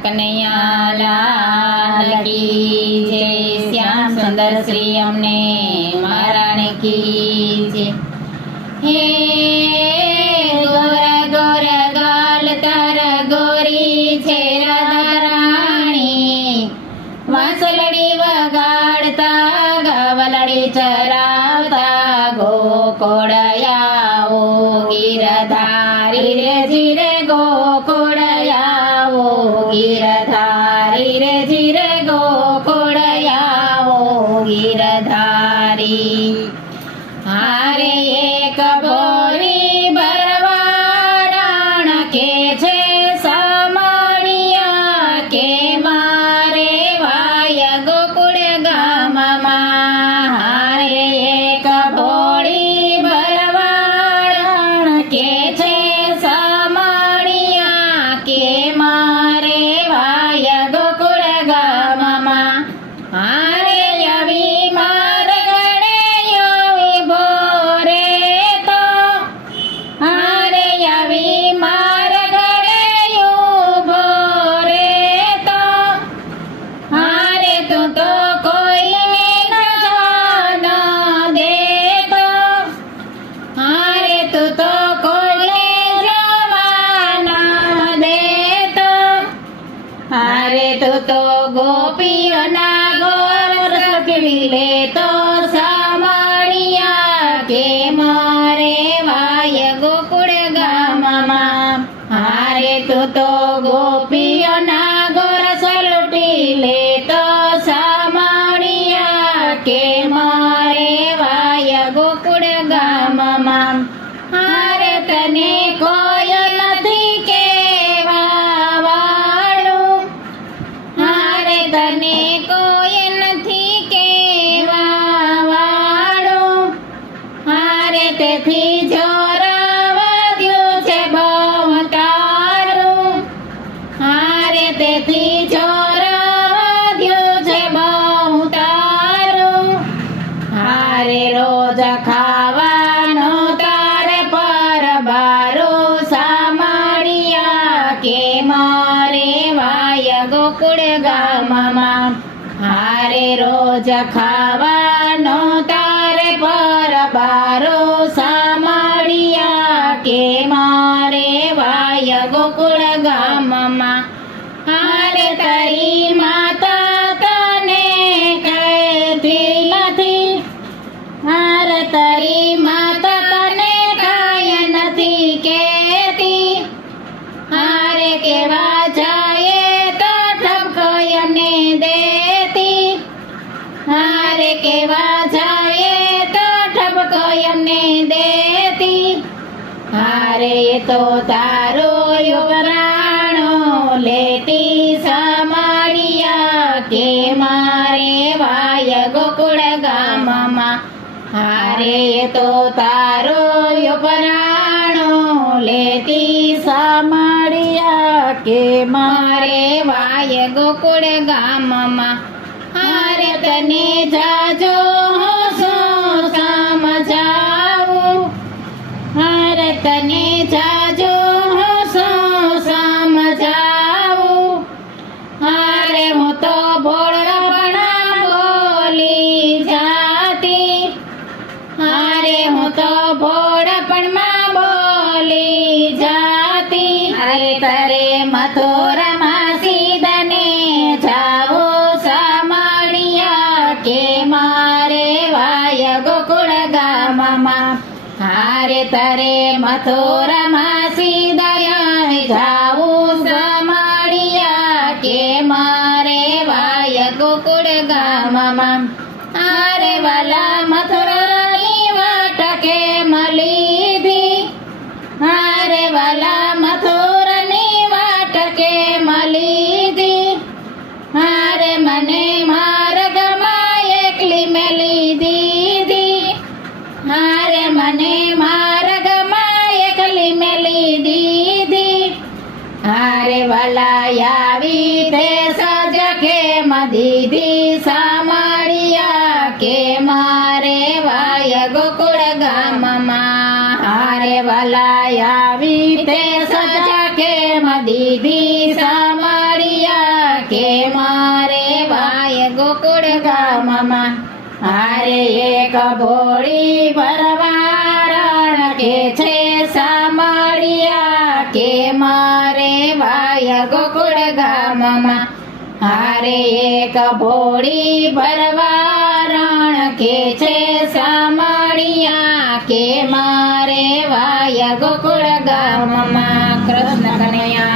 કનૈયા લાલ કી જય, શ્યામ સુંદર શ્રી અમને મહારાણી કી જય. હે ગોરા ગોરા ગાલ તારા ગોરી છે રાધારાણી, વાંસલડી વગાડતા ગાવલડી ચરાવતા ગોકોળયાઓ ગીરધારી રે જીરે ગોકોળયાઓ ગીરધારી રે જીરે ગોકોળયાઓ ગીરધારી. હારે એક ભોરી ભરવાડાણ કે છે સામણિયા કે મારે વાય ગોકુળ ગામમાં. હારે એક ભોળી ભરવાડાણ કે છે સામણિયા કે મારે વાય ગોકુળ ગામમાં. હારે આવી માર ગણ્યો વિભો રે તો, હારે આવી માર ગણ્યો ભો રે તો, હારે તું તો કોઈને ન જાન દેતો, હારે તું તો કોઈને જવા ન દેતો, હારે તું તો ગોપીઓના ગોર સખવી લેતો સામણિયા કે મારે વાય ગોકુળ ગામમાં. હારે તું તો ગોપીઓના ગોર સલૂટી લેતો સામણિયા કે મારે વાય ગોકુળ ગામમાં. હારે તને કોઈ નથી કેવા વાળું, હારે તને કોઈ નથી કેવા વાળું, હારે તેથી જોરાવાદ્યું છે બહુ તારું, હારે તેથી જોરાવાદ્યું છે બહુ તારું. હારે રોજ ખાવાનો તારે પર બારો સામણિયા કે મારે વાય ગોકુળ ગામમાં. હારે રોજ ખાવાનો તારે પર બારો સામણિયા કે મારે વાય ગોકુળ ગામમાં. હારે તારી માતા તને કહેતી નથી, હારે તારી માતા તને કાંઈ નથી કહેતી, હારે કેવા જાય તો ઠપકો એમને દેતી, હારે કેવા જાય તો ઠપકો એમને દેતી. હારે તો તારો યુવરાણો લેતી સામણિયા કે મારે વાય ગોકુળ ગામમાં. હારે તો તારો યુવરાણો લેતી સામણિયા કે મારે વાય ગોકુળ ગામમાં. હારે તને જાજો શું સમજાવું, હારે તને જાજો શું સમજાવું, હારે હું તો ભોળપણા બોલી જાતી, હારે હું તો ભોળપણમાં બોલી જાતી. હારે તારે મથુરામાં સીધને જાવો સામણિયા કે મારે વાય ગોકુળ ગામમાં. હારે તારે મથુરામાં સીધા જાવું સામણિયા કે મારે વાય ગોકુળ ગામમાં. હારે વાલા મથુરાની વાટકે મલીધી, હારે વાલા મથુરાની વાટકે મલીધી, હારે મને માર્ગમાં એકલી મેલી દીધી, હારે મને માર્ગમાં એકલી મેલી દીધી. હારે વાલા આવી તે સજકે દીધી સામણિયા કે મારે વાય ગોકુળ ગામમાં. હારે વાલા આવી તે સજકે દીધી સામળિયા ગામમાં હારે એક ભોળી ભરવારણ કે છે સામળિયા કે મારે વાય ગોકુળ ગામમાં હારે એક ભોળી ભરવારણ કે છે સામળિયા કે મારે વાય ગોકુળ ગામમાં કૃષ્ણ કનૈયા